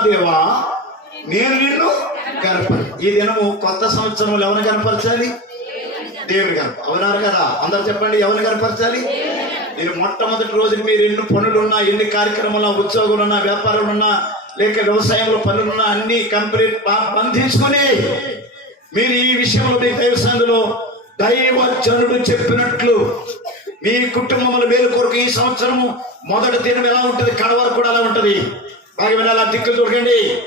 దేవా నేను నిన్ను కనపరి. ఈ దినము కొత్త సంవత్సరంలో ఎవరిని కనపరచాలి? దేవుని కనప. అవునారు కదా? అందరు చెప్పండి ఎవరిని కనపరచాలి? మీరు మొట్టమొదటి రోజున మీరు ఎన్ని పనులున్నా ఎన్ని కార్యక్రమాలు ఉద్యోగులున్నా వ్యాపారాలున్నా లేక వ్యవసాయంలో పనులున్నా అన్ని కంపెనీ బంధించుకొని మీరు ఈ విషయంలో మీ దైవ సంఘంలో దైవజనుడు చెప్పినట్లు మీ కుటుంబముల వేలు కొరకు ఈ సంవత్సరము మొదటి దినం ఎలా ఉంటుంది? కడవరకు కూడా అలా ఉంటుంది. బాగా వినాలి దిక్కులు చూడండి.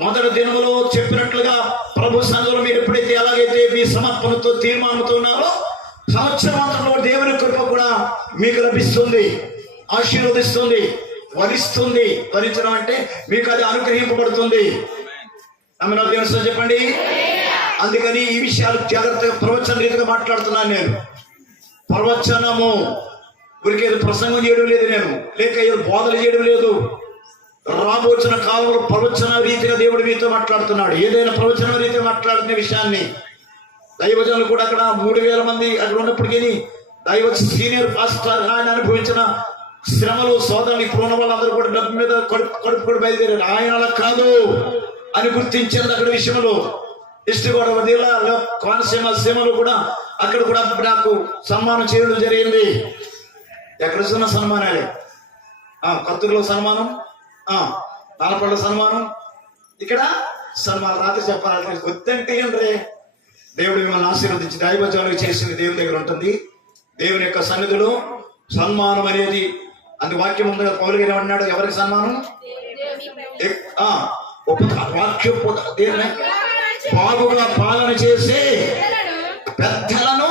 మొదటి దినములో చెప్పినట్లుగా ప్రభు సంఘంలో మీరు ఎప్పుడైతే ఎలాగైతే మీ సమర్పణతో తీర్మానంతో ఉన్నారో సంవత్సరం అంతలో దేవుని కృప కూడా మీకు లభిస్తుంది ఆశీర్వదిస్తుంది వరిస్తుంది. వరించడం అంటే మీకు అది అనుగ్రహింపబడుతుంది. నమ్మిన దేవుని చెప్పండి. అందుకని ఈ విషయాలు జాగ్రత్తగా ప్రవచన రీతిగా మాట్లాడుతున్నాను నేను. ప్రవచనము ఊరికేదో ప్రసంగం చేయడం లేదు నేను. లేక ఏదో బోధలు చేయడం లేదు. రాబోచిన కాలంలో ప్రవచన రీతిగా దేవుడు మీతో మాట్లాడుతున్నాడు. ఏదైనా ప్రవచన రీతిగా మాట్లాడుతున్న విషయాన్ని దైవజనులు కూడా అక్కడ మూడు వేల మంది అక్కడ ఉన్నప్పటికీ దైవ సీనియర్ పాస్టర్ ఆయన అనుభవించిన శ్రమలు సోదరులు ఇప్పుడు ఉన్న వాళ్ళందరూ కూడా డబ్బు మీద కడుపు కడుపు బయలుదేరారు. ఆయన అలా కాదు అని గుర్తించింది అక్కడ విషయంలో. ఇష్టగోడ జిల్లాలో కోనసీమ సీమలు కూడా అక్కడ కూడా నాకు సన్మానం చేయడం జరిగింది. ఎక్కడ చూసిన సన్మానాలే? ఆ సన్మానం. ఆ నాలపళ్ళ సన్మానం. ఇక్కడ సన్మానం రాత్రి చెప్పాలంటే వద్దంటే రే దేవుడు మిమ్మల్ని ఆశీర్వదించి దైవజాలకు చేసింది దేవుని దగ్గర ఉంటుంది. దేవుని యొక్క సన్నిధిలో సన్మానం అనేది అందు వాక్యం ఉంది పౌలు గారు ఏమన్నాడు? ఎవరికి సన్మానం? వాక్యం బాగుగా పాలన చేసి పెద్దలను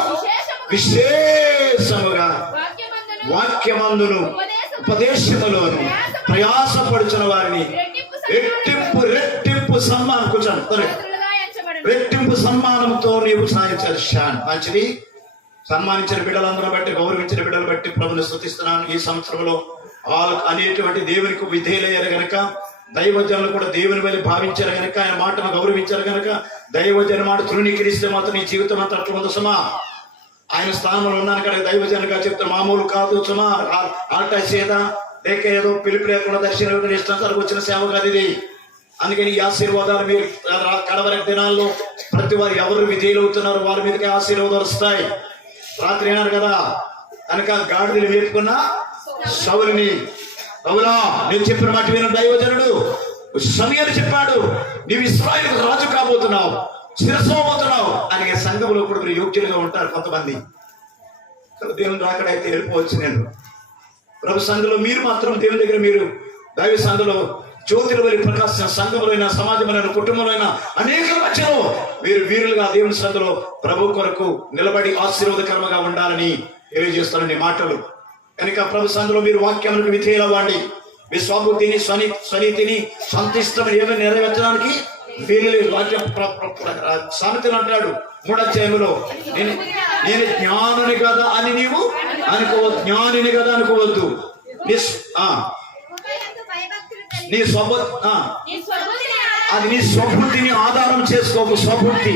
విశేషముగా వాక్యమందును. ఉపదేశములోను ప్రయాసపడుచున్న వారిని రెట్టింపు రెట్టింపు సన్మానం కూర్చోండి రెట్టింపు సన్మానంతో నీవు సాధించాలి. మంచిది. సన్మానించిన బిడ్డలందరూ బట్టి గౌరవించిన బిడ్డలు బట్టి ప్రభుని స్థుతిస్తున్నాను. ఈ సంవత్సరంలో వాళ్ళు అనేటువంటి దేవునికి విధేయులయ్యారు గనక దైవజనులు కూడా దేవుని వెళ్ళి భావించారు గనక ఆయన మాటను గౌరవించారు గనక దైవజన మాట తృణీకరిస్తే మాత్రం నీ జీవితం అంతా అట్లా ఉంది సుమా. ఆయన స్థానంలో ఉన్నాను కదా దైవజనుగా చెప్తే మామూలు కాదు సుమా. ఆల్టా చేదా లేక ఏదో పిలుపు లేకుండా దర్శనం ఇష్టానికి వచ్చిన సేవ కాదు ఇది. అందుకని ఈ ఆశీర్వాదాలు మీరు కడవరి దినాల్లో ప్రతి వారు ఎవరు విజయులు అవుతున్నారు వారి మీదకి ఆశీర్వాదాలు వస్తాయి. రాత్రి అయినారు కదా కనుక గాడిదలు వేపుకున్న సౌలుని. అవునా? నేను చెప్పిన మాట విన దైవజనుడు. సమయాలు చెప్పాడు. నీవు ఇస్రాయిల్ రాజు కాబోతున్నావు. శిరసోమవుతున్నావు అని సంఘంలో కూడా మీరు యోగ్యులుగా ఉంటారు కొంతమంది. దేవుని రాకడైతే వెళ్ళిపోవచ్చు నేను. ప్రభు సంఘంలో మీరు మాత్రం దేవుని దగ్గర మీరు దైవ సంఘంలో జ్యోతుల వరి ప్రకాశించిన సంఘములైన సమాజమైన కుటుంబంలో అనేక మధ్యలో మీరు వీరులుగా దేవుని సంఘంలో ప్రభు కొరకు నిలబడి ఆశీర్వాదకరంగా ఉండాలని తెలియజేస్తానండి మాటలు. కనుక ప్రభు సంఘంలో మీరు వాక్యములకు విధేయులవ్వండి. మీ స్వాభుతిని స్వని స్వనీతిని సంతిష్టం ఏమైనా నెరవేర్చడానికి వీలు వాక్య సామెతలు అంటాడు మూడధ్యాయములో నేను నేను జ్ఞానుని కదా అని నీవు అనుకోవద్దు. జ్ఞానిని కదా అనుకోవద్దు. నీ స్వ- ఆ, నీ అది నీ స్వబుద్ధిని ఆధారం చేసుకోకు స్వబుద్ధి.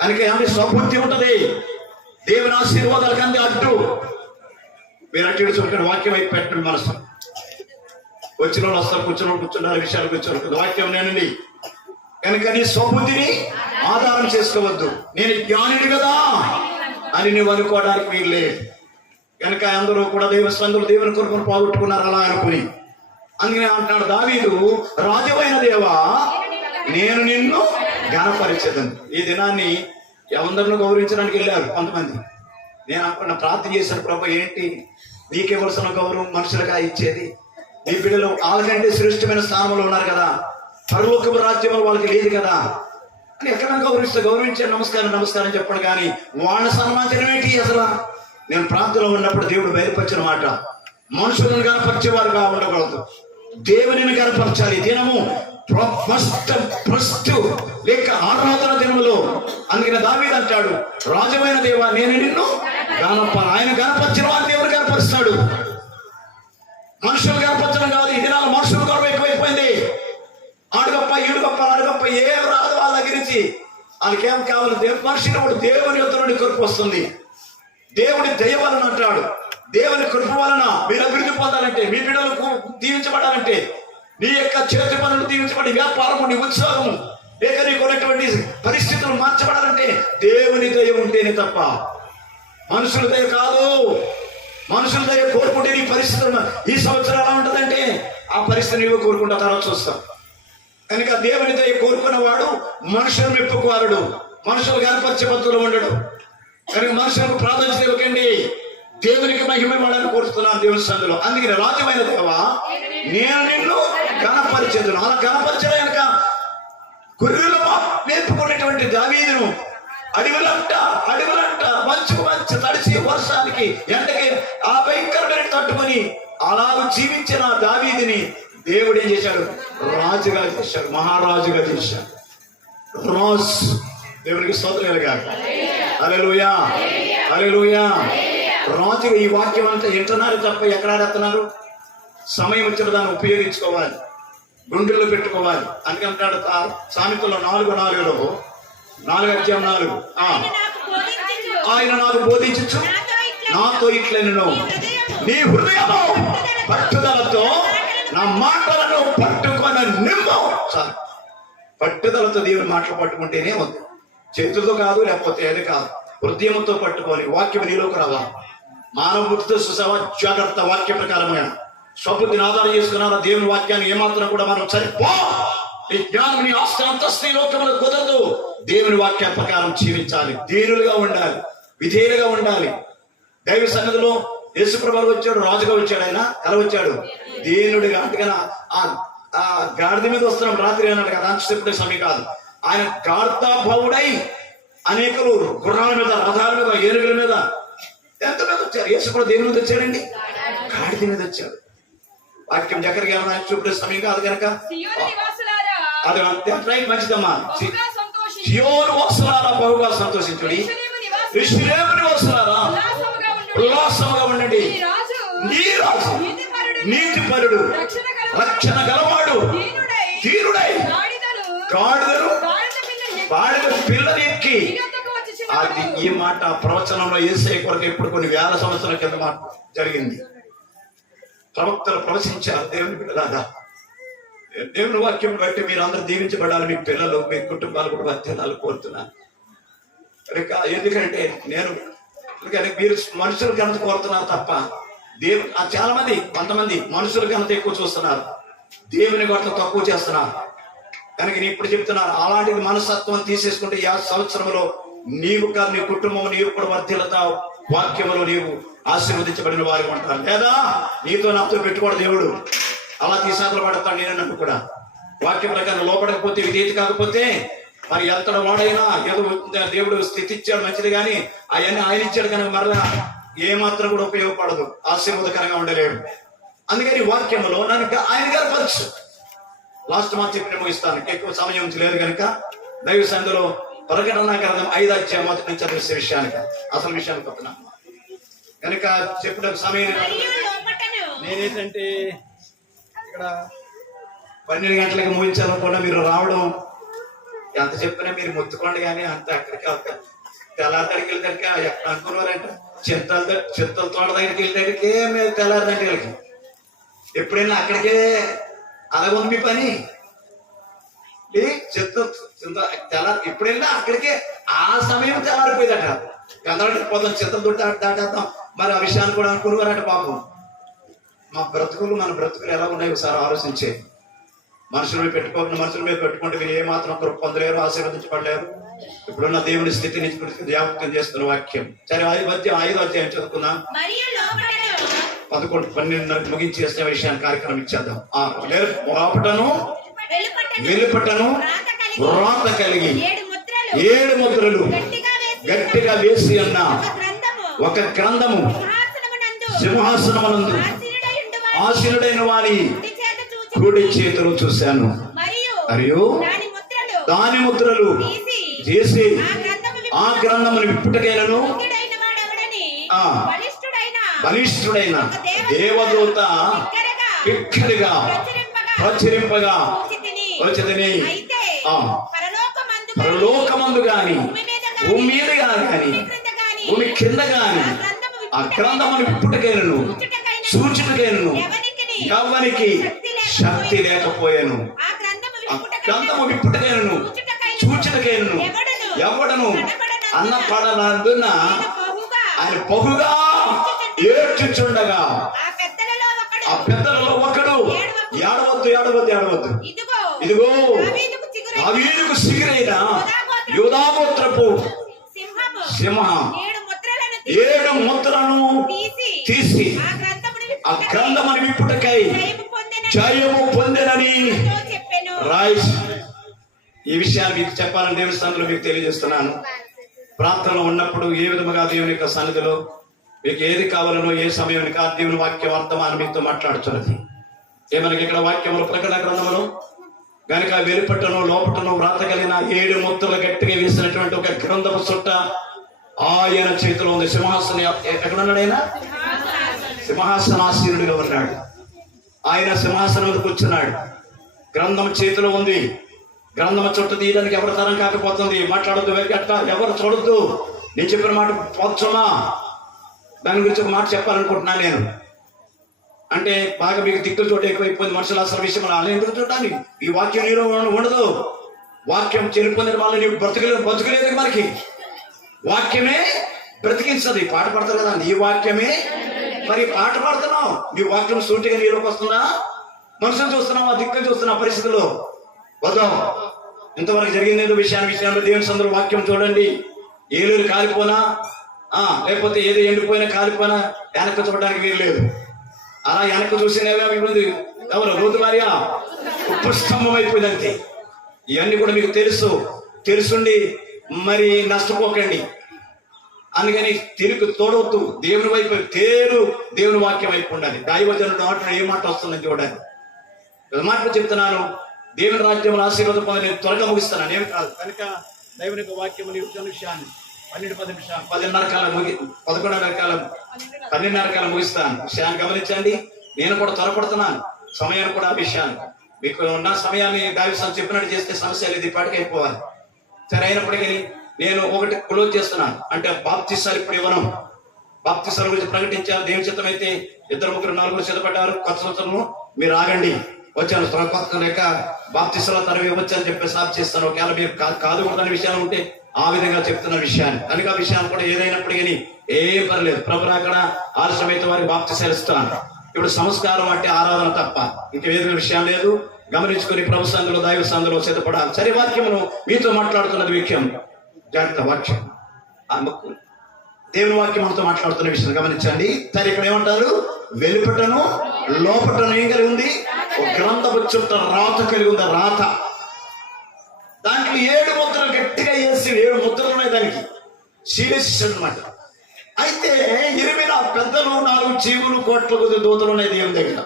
కనుక ఏమి స్వబుద్ధి ఉంటది. దేవుని ఆశీర్వాదాలు కంది అడ్డు మీరు అటు ఇటు వాక్యం అయితే పెట్టండి మనసు. వచ్చిన వాళ్ళు వస్తారు కూర్చున్న వాళ్ళు కూర్చున్నారు విషయాలు కూర్చున్నారు. వాక్యం నేనండి. కనుక నీ స్వబుద్ధిని ఆధారం చేసుకోవద్దు. నేను జ్ఞానుడు కదా అని నువ్వు అనుకోవడానికి వీలు లేదు. కనుక అందరూ కూడా దేవ సందులు దేవుని కొరకును పోగొట్టుకున్నారు అలా అనుకుని. అందుకని అంటున్నాడు దావీదు రాజువైన దేవా నేను నిన్ను ఘనపరిచేదను. ఈ దినాన్ని ఎవరిని గౌరవించడానికి వెళ్ళారు కొంతమంది. నేను అనుకున్న ప్రార్థన చేశాను ప్రభు ఏంటి? నీకివ్వాల్సిన గౌరవం మనుషులుగా ఇచ్చేది. నీ బిడ్డలు ఆల్రెడీ శ్రేష్టమైన స్థానంలో ఉన్నారు కదా. పరలోకం రాజ్యం వాళ్ళకి లేదు కదా? అని ఎక్కడ గౌరవిస్తే గౌరవించాను నమస్కారం నమస్కారం చెప్పండి కానీ వాళ్ళ సన్మానించడం ఏంటి అసలు? నేను ప్రాంతంలో ఉన్నప్పుడు దేవుడు బయలుపరిచిన మాట మనుషులను కనపరిచేవారుగా ఉండకూడదు. దేవునిని కనపరచాలి దినము ప్ర- ఫస్ట్ ఫస్ట్ లేక ఆరాధన దినములో అందుకని దావీదు అంటాడు రాజమైన దేవా నేను నిన్ను గనప ఆయన కనపరిచిన వారు దేవుడు కనపరుస్తాడు మనుషులు కనపరచడం కాదు ఈ దినాలు మనుషులు కొరవే ఆడుగప్ప ఇడుగప్ప అడుగప్ప ఏం రాదు వాళ్ళ దగ్గర వాళ్ళకేం కావాలి? దేవుడు మనిషిని దేవుని యొక్క నుండి కృప వస్తుంది. దేవుడి దయ వలన అంటాడు. దేవుని కృప వలన మీరు అభివృద్ధి పొందాలంటే మీ బిడ్డలకు దీవించబడాలంటే నీ యొక్క చేతి పనులు దీవించబడి వ్యాపారము నీ ఉత్సాహము లేక నీకు ఉన్నటువంటి పరిస్థితులు మార్చబడాలంటే దేవుని దయ ఉంటేనే తప్ప. మనుషుల దయ కాదు. మనుషుల దయ కోరుకుంటే నీ పరిస్థితులు ఈ సంవత్సరం ఎలా ఉంటుందంటే ఆ పరిస్థితి కోరుకుంటా తర్వాత చూస్తాం. కనుక దేవుని దయ కోరుకున్నవాడు మనుషులను మెప్పుకోవాలడు మనుషులు కనపరిచే పద్ధతిలో ఉండడు. కనుక మనుషులకు ప్రాధాన్యత ఇవ్వకండి. దేవునికి మహిమ ఇవ్వాలని కోరుతున్నాను దేవుని సందులో అందుకని రాజ్యమైన దేవా నేను నిన్ను కనపరిచేదును అలా కనపరిచలేక గొర్రెలు మేపుకున్నటువంటి దావీదును అడవులంట అడవులంట మంచు మంచు తడిసి వర్షానికి ఎండకి ఆ భయంకరమైన తట్టుకొని అలా జీవించిన దావీదిని దేవుడు ఏం చేశాడు? రాజుగా చేశాడు మహారాజుగా చేశాడు. రాజ్ దేవునికి అరే కాక అలెలుయా అలెలుయా రాజు ఈ వాక్యం అంతా వింటున్నారు తప్ప ఎక్కడ ఆడుతున్నారు సమయం వచ్చిన దాన్ని ఉపయోగించుకోవాలి. గుండెల్లో పెట్టుకోవాలి. అందుకంటాడు అంటాడు సామెతలో నాలుగు నాలుగులో నాలుగు అధ్యాయం నాలుగు. ఆయన నాకు బోధించచ్చు నాతో ఇట్లా నీ హృదయము పట్టుదలతో నా మాటలను పట్టుకొని నిమ్ము చాలు పట్టుదలతో దేవుని మాటలు పట్టుకుంటేనే ఉంది. చేతులతో కాదు లేకపోతే అది కాదు. హృదయంతో పట్టుకోవాలి. వాక్యం నీలోకి రావాలి. మానవ బుద్ధితో సుసవ జాగ్రత్త వాక్య ప్రకారమైన. స్వబుద్ధిని ఆధారం చేసుకున్నారా? దేవుని వాక్యాన్ని ఏమాత్రం కూడా మనం సరిపో. ఈ జ్ఞానం నీ ఆస్తి అంతస్తు లోకంలో కుదరదు. దేవుని వాక్య ప్రకారం జీవించాలి. దీనులుగా ఉండాలి. విధేయులుగా ఉండాలి. దైవ సన్నిధిలో యేసుప్రభు వచ్చాడు రాజుగా వచ్చాడు ఆయన. ఎలా వచ్చాడు? దీనుడిగా అందుకని ఆ గాడిద మీద వస్తున్నాం రాత్రి అన్నాడు కదా అంచె సమయం కాదు. ఆయన గార్ధాభవుడై అనేకులు గుర్రాల మీద రథాల మీద ఏనుగుల మీద ఎంత మీద వచ్చారు? యేసు కూడా దేని మీద వచ్చాడండి? గాడిద మీద వచ్చాడు. వాక్యం దగ్గరికి ఏమైనా చూపే సమయం కాదు కనుక. అది అంతే రైట్ మంచిదమ్మా. సియోను వాసులారా బహుగా సంతోషించుడి. యెరూషలేము నివాసులు ఉల్లాసముగా ఉండుడి. నీ రాజు. నీతిపరుడు, నీతిపరుడు రక్షణ గలవాడు, రక్షణ గలవాడు. దీనుడై, ధీరుడై గాడిదలు, గాడిదలు. గాడిద పిల్ల ఎక్కి, అది. ఈ మాట ప్రవచనంలో ఏసే కొరకు ఇప్పుడు కొన్ని వేల సంవత్సరాల కింద మాట జరిగింది. ప్రవక్తలు ప్రవచించారు దేవుని బిడ్డలాగా దేవుని వాక్యం బట్టి మీరు అందరూ దీవించబడాలి. మీ పిల్లలు మీ కుటుంబాలు కూడా వర్తిల్లాలి కోరుతున్నాను. ఎందుకంటే నేను ఎందుకంటే మీరు మనుషుల ఘనత కోరుతున్నారు తప్ప దేవు చాలా మంది కొంతమంది మనుషుల ఘనత ఎక్కువ చూస్తున్నారు. దేవుని గొడవ తక్కువ చేస్తున్నారు. కనుక నేను ఇప్పుడు చెప్తున్నాను అలాంటిది మనస్తత్వం తీసేసుకుంటే యా సంవత్సరంలో నీవు కాదు నీ కుటుంబం నీవు కూడా వర్ధిల్లుతావు. వాక్యంలో నీవు ఆశీర్వదించబడిన వారి ఉంటారు. లేదా నీతో నాతో పెట్టుకోడు దేవుడు. అలా తీసాతలు పడతాడు నేను నన్ను కూడా. వాక్య ప్రకారం లోపడకపోతే విధేయత కాకపోతే మరి ఎంతటి వాడైనా ఏదో దేవుడు స్థితి ఇచ్చాడు మంచిది కానీ అవన్నీ ఆయన ఇచ్చాడు కనుక మరలా ఏ మాత్రం కూడా ఉపయోగపడదు ఆశీర్వాదకరంగా ఉండలేడు. అందుకని వాక్యంలో నన్ను ఆయన గారు పరీక్ష లాస్ట్ మాట చెప్పిన ముగిస్తాను. ఎక్కువ సమయం లేదు కనుక దైవ సంధిలో ప్రకటన గ్రంథం ఐదు అధ్యాయం మొదటి నుంచి చదివిసే విషయానికి. అసలు విషయానికి వస్తున్నాను కనుక చెప్పిన సమయం నేనేంటంటే ఇక్కడ పన్నెండు గంటలకు ముగించాలనుకున్నా మీరు రావడం ఎంత చెప్పినా మీరు ముత్తుకోండి కానీ అంత అక్కడికి అంత తెల్లారిదడికి వెళ్ళేసరికి ఎక్కడ అనుకున్నారంట? చింతల ద- చింతల తోట దగ్గరికి వెళ్ళేసరికి మీరు వెళ్ళి ఎప్పుడైనా అక్కడికే అలాగ మీ పని? ఏ చింత చింత తెల్లారి ఎప్పుడైనా అక్కడికే ఆ సమయం తెల్లారిపోయిందట. గందరగడ్డ పోతాం చింత దొడ్డి దాటేద్దాం. మరి ఆ విషయాన్ని కూడా అనుకున్నారంట పాపం. మా బ్రతుకులు మన బ్రతుకులు ఎలా ఉన్నాయి ఒకసారి ఆలోచించే. మనుషుల మీద పెట్టుకోకుండా మనుషుల మీద పెట్టుకుంటే మీరు ఏ మాత్రం ఒకరు పొందలేరు ఆశీర్వదించబడలేరు. ఇప్పుడున్న దేవుని స్థితిని జ్ఞాపకం చేస్తున్న వాక్యం. సరే అధ్యాయం ఐదో అధ్యాయం లోపటను పదకొండు పన్నెండున్నరకు ముగించి చేసే విషయాన్ని కార్యక్రమం ఇచ్చేద్దాం. లోపటను వెలుపటను వ్రాత కలిగి ఏడు ముద్రలు గట్టిగా వేసి ఉన్న ఒక గ్రంథము సింహాసనమునందు ఆశీనుడైన వారి కుడి చేతులు చూశాను మరియు దాని ముద్రలు చేసి ఆ గ్రంథము ఆ గ్రంథమును విప్పుటకైనను. బలిష్ఠుడైన దేవదూత బిక్కడిగా ప్రచురింపగా. వచ్చిందని. పరలోకమందు గాని భూమి మీద గాని, భూమి కింద గాని ఆ గ్రంథమును విప్పుటకైనను సూచుటకైనను ఎవరికి శక్తి లేకపోయాను. ఆ గ్రంథము విప్పుటకైనను. చూచుటకైనను ఎవడను? అన్న పడనందున ఆయన బహుగా ఏడ్చుచుండగా. ఆ పెద్దలలో ఒకడు. ఏడవద్దు ఏడవద్దు ఏడవద్దు. ఇదిగో. దావీదుకు సిగిరైన యూదాగోత్రపు సింహము. సింహం. ఏడు ముద్రలను తీసి ఆ గ్రంథమని విప్పుటకై జయము పొందెనని రైట్ ఈ విషయాలు మీకు చెప్పాలని దేవుని స్థానంలో మీకు తెలియజేస్తున్నాను. ప్రార్థనలో ఉన్నప్పుడు ఏ విధముగా దేవుని యొక్క సన్నిధిలో మీకు ఏది కావాలనో ఏ సమయానికి ఆ దేవుని వాక్యం వర్తమానం మీతో మాట్లాడుతున్నది. ఏమనకి ఇక్కడ వాక్యములు ప్రకటన గ్రంథములు? గనుక వెలుపట్టను లోపటను వ్రాత కలిగిన ఏడు ముద్దలు గట్టిగా వేసినటువంటి ఒక గ్రంథపు చుట్ట ఆయన చేతిలో ఉంది. సింహాసనం ఎక్కడున్నాడు ఆయన సింహాసనాసీనుడిగా ఉన్నాడు. ఆయన సింహాసనం కూర్చున్నాడు. గ్రంథం చేతిలో ఉంది. గ్రంథం చుట్టూ తీయడానికి ఎవరి తరం కాకపోతుంది? మాట్లాడద్దు అట్లా ఎవరు చూడద్దు? నేను చెప్పిన మాట పోతున్నా దాని గురించి ఒక మాట చెప్పాలనుకుంటున్నాను నేను. అంటే బాగా మీకు దిక్కులు చోట ఎక్కువైపోయింది మనుషులు అసలు విషయం అలా. ఎందుకు చూడటానికి ఈ వాక్యం నీలో ఉండదు. వాక్యం చెరిపోయిన వాళ్ళు నీవు బ్రతకలేదు బతుకులేదు మనకి. వాక్యమే బ్రతికించదు. పాట పడతారు కదా. ఈ వాక్యమే మరి పాట పాడుతున్నావు? నీ వాక్యం సూటిగా నీలోకి వస్తుందా? మనుషులు చూస్తున్నావు? ఆ దిక్కులు చూస్తున్నావు? పరిస్థితుల్లో వద్దాం. ఇంతవరకు జరిగింది ఏదో విషయాన్ని విషయంలో దేవుని సందరూ వాక్యం చూడండి. ఏలూరు కాలిపోనా? ఆ లేకపోతే ఏదో ఎండిపోయినా కాలిపోయినా వెనక్కి చూడడానికి వీలు లేదు. అలా వెనక్కి చూసినవే ఇప్పుడు ఎవరు? రోజు భార్య? ఉపస్తంభం స్తంభం అయిపోయింది అంతే ఇవన్నీ కూడా మీకు తెలుసు. తెలుసుండి మరి నష్టపోకండి. అందుకని తిరుగు తోడవద్దు దేవుని వైపు తేరు. దేవుని వాక్యం వైపు ఉండాలి. దైవజనుడు మాట ఏ మాట వస్తుందని చూడాలి. మాట చెప్తున్నాను. దేవుని రాజ్యంలో ఆశీర్వాదం పొంది నేను త్వరగా ముగిస్తున్నాను. ఏమి కాదు. కనుక దైవుని యొక్క వాక్యం నిరుద్యోగ నిమిషాన్ని పన్నెండు పది నిమిషాలు పదిన్నర కాలం ముగి పదకొండున్నర కాలం పన్నెండున్నర కాలం ముగిస్తాను. విషయాన్ని గమనించండి. నేను కూడా త్వరపడుతున్నాను. సమయాన్ని కూడా విషయాన్ని మీకు ఉన్న సమయాన్ని దావిస్తాను చెప్పినట్టు చేస్తే సమస్య లేదు. ఇప్పటికైపోవాలి అయిపోవాలి. సరే అయినప్పటికీ నేను ఒకటి క్లోజ్ చేస్తున్నాను. అంటే బాప్తిసాలు ఇప్పుడు ఇవ్వను బాప్తిసాల గురించి ప్రకటించారు దేవుని చిత్తమైతే ఇద్దరు ముగ్గురు నలుగురు సిద్ధపడ్డారు. కొత్త సంవత్సరము మీరు ఆగండి. వచ్చాను. కొత్త లేక బాప్తిసాల తరవి ఇవ్వచ్చు అని చెప్పి సాప్ చేస్తాను ఒకవేళ మీరు కా- కాదు కూడదని విషయాలు ఉంటే ఆ విధంగా చెప్తున్న విషయాన్ని. కనుక ఆ కూడా ఏదైనప్పటికీ ఏం పర్లేదు. ప్రభు అక్కడ ఆలస్యమైతే వారికి బాప్తిసాలు ఇస్తాను ఇప్పుడు సంస్కారం అంటే ఆరాధన తప్ప ఇంక వేరే విషయం లేదు. గమనించుకొని ప్రభు సంఘంలో దైవ సంఘంలో సిద్ధపడాలి. సరే వాక్యమును మీతో మాట్లాడుతున్నది విషయం జాగ్రత్త వాక్యం. ఆమెకు దేవుని వాక్యం మనతో మాట్లాడుతున్న విషయం గమనించండి. సరే ఇక్కడ ఏమంటారు? వెలుపటను లోపటను ఏం కలిగి ఉంది? ఒక గ్రంథపు చుట్ట రాత కలిగి ఉంది రాత. దాంట్లో ఏడు ముద్రలు గట్టిగా వేసి ఏడు ముద్రలు ఉన్నాయి దానికి. సీరియస్ అన్నమాట. అయితే ఇరవై పెద్దలు నాలుగు జీవులు కోట్ల కొద్ది దూతలు ఉన్నాయి దేవుని దగ్గర.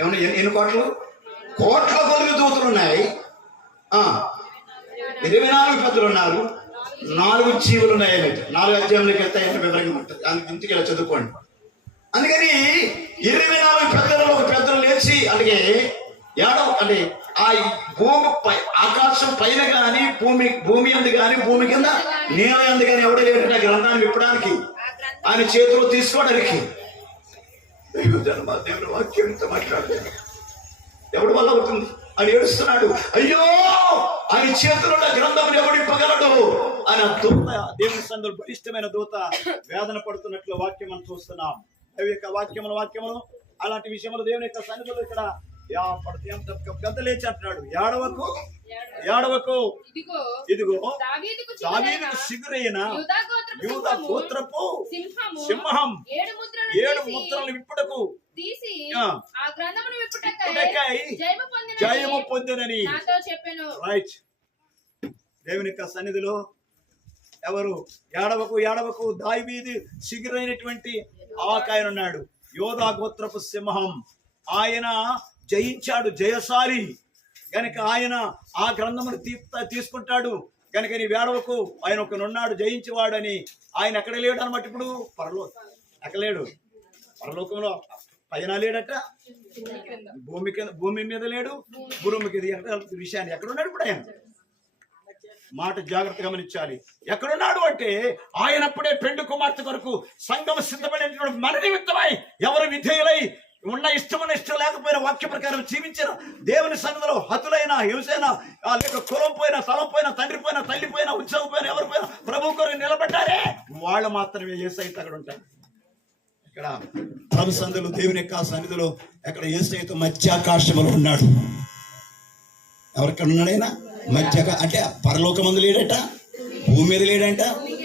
ఏమన్నా ఎన్ని- కోట్లు? కోట్ల కొద్ది దూతలు ఉన్నాయి. ఆ ఇరవై నాలుగు పెద్దలు ఉన్నారు. నాలుగు జీవులు ఉన్నాయి నాలుగు అధ్యాయంలోకి వెళ్తే ఆయన వివరంగా ఉంటుంది. అందుకు ఇంటికి ఇలా చదువుకోండి. అందుకని ఇరవై నాలుగు పెద్దలలో ఒక పెద్దలు లేచి అలాగే ఏడో అంటే ఆ భూమి పై ఆకాశం పైన కానీ భూమి భూమి అందు కానీ భూమి కింద నేల అందు కానీ ఎవడ లేకుండా గ్రంథాన్ని విప్పడానికి ఆయన చేతిలో తీసుకోవడానికి దైవ జన్మ వాక్యం ఇంత మాట్లాడలేదు ఎవడి వల్ల అవుతుంది? అని ఏడుస్తున్నాడు. అయ్యో! ఆయన చేతిలో ఉన్న గ్రంథం ఎవడు ఇప్పగలడు అని ఆ దూత దేవుని సందులో బలిష్టమైన దూత వేదన పడుతున్నట్లు వాక్యం మనం చూస్తున్నాం. అవి యొక్క వాక్యముల వాక్యములు అలాంటి విషయములు దేవుని యొక్క సన్నిధిలో ఇక్కడ గద్ద లేచి అంటున్నాడు. ఏడవకు ఏడవకు ఇదిగో దావీదుకు సిగురైన యూదా గోత్రపు సింహం ఏడు ముద్రలు విప్పుటకు తీసి ఆ. గ్రంథమును విప్పుటకై జయము పొందిన జయము పొందినని నాతో చెప్పాను. రైట్ దేవుని యొక్క సన్నిధిలో ఎవరు ఏడవకు ఏడవకు దాయి వీధి సిగురైనటువంటి ఆకాయన ఉన్నాడు యోధా గోత్రపు సింహం. ఆయన జయించాడు జయశాలి. గనుక ఆయన ఆ గ్రంథమును తీ తీసుకుంటాడు గనుక నీ వేడవకు ఆయన ఒకనున్నాడు జయించేవాడని ఆయన ఎక్కడ లేడు అనమాట ఇప్పుడు? పరలో ఎక్కడ లేడు? పరలోకంలో. పైన లేడట భూమి భూమి మీద లేడు భూమి కింద విషయాన్ని ఎక్కడ ఉన్నాడు ఇప్పుడు ఆయన? మాట జాగ్రత్త గమనించాలి. ఎక్కడున్నాడు అంటే ఆయనప్పుడే పెండు కుమార్తె కొరకు సంఘం సిద్ధపడేటువంటి మన నిమిత్తమై ఎవరు విధేయులై ఉన్న ఇష్టమైన ఇష్టం లేకపోయినా వాక్య ప్రకారం జీవించిన దేవుని సన్నిధిలో హతులైన హింసైన లేక కులం పోయినా తలం పోయినా తండ్రి పోయినా తల్లి పోయినా ఉద్యోగం పోయినా ఎవరు పోయినా ప్రభు కొరకు నిలబడ్డారే. వాళ్ళు మాత్రమే ఏసైతే అక్కడ ఉంటారు ఇక్కడ ప్రభు సందులు దేవుని యొక్క సన్నిధిలో అక్కడ ఏసైతే మధ్యాకాశములో ఉన్నాడు. ఎవరికన్నా ఉన్నాడైనా? మధ్య అంటే పరలోకమందు లేడట భూమి మీద లేడంట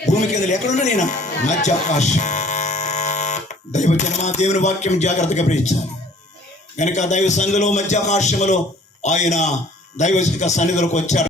భూమి కింద ఎక్కడ ఉన్నాడు ఆయన మధ్య ఆకాశం దేవుని వాక్యం జాగ్రత్తగా గ్రహించాలి. కనుక దైవ సన్నిధిలో మధ్య ఆకాశములో ఆయన దైవ సన్నిధిలోకి వచ్చాడు.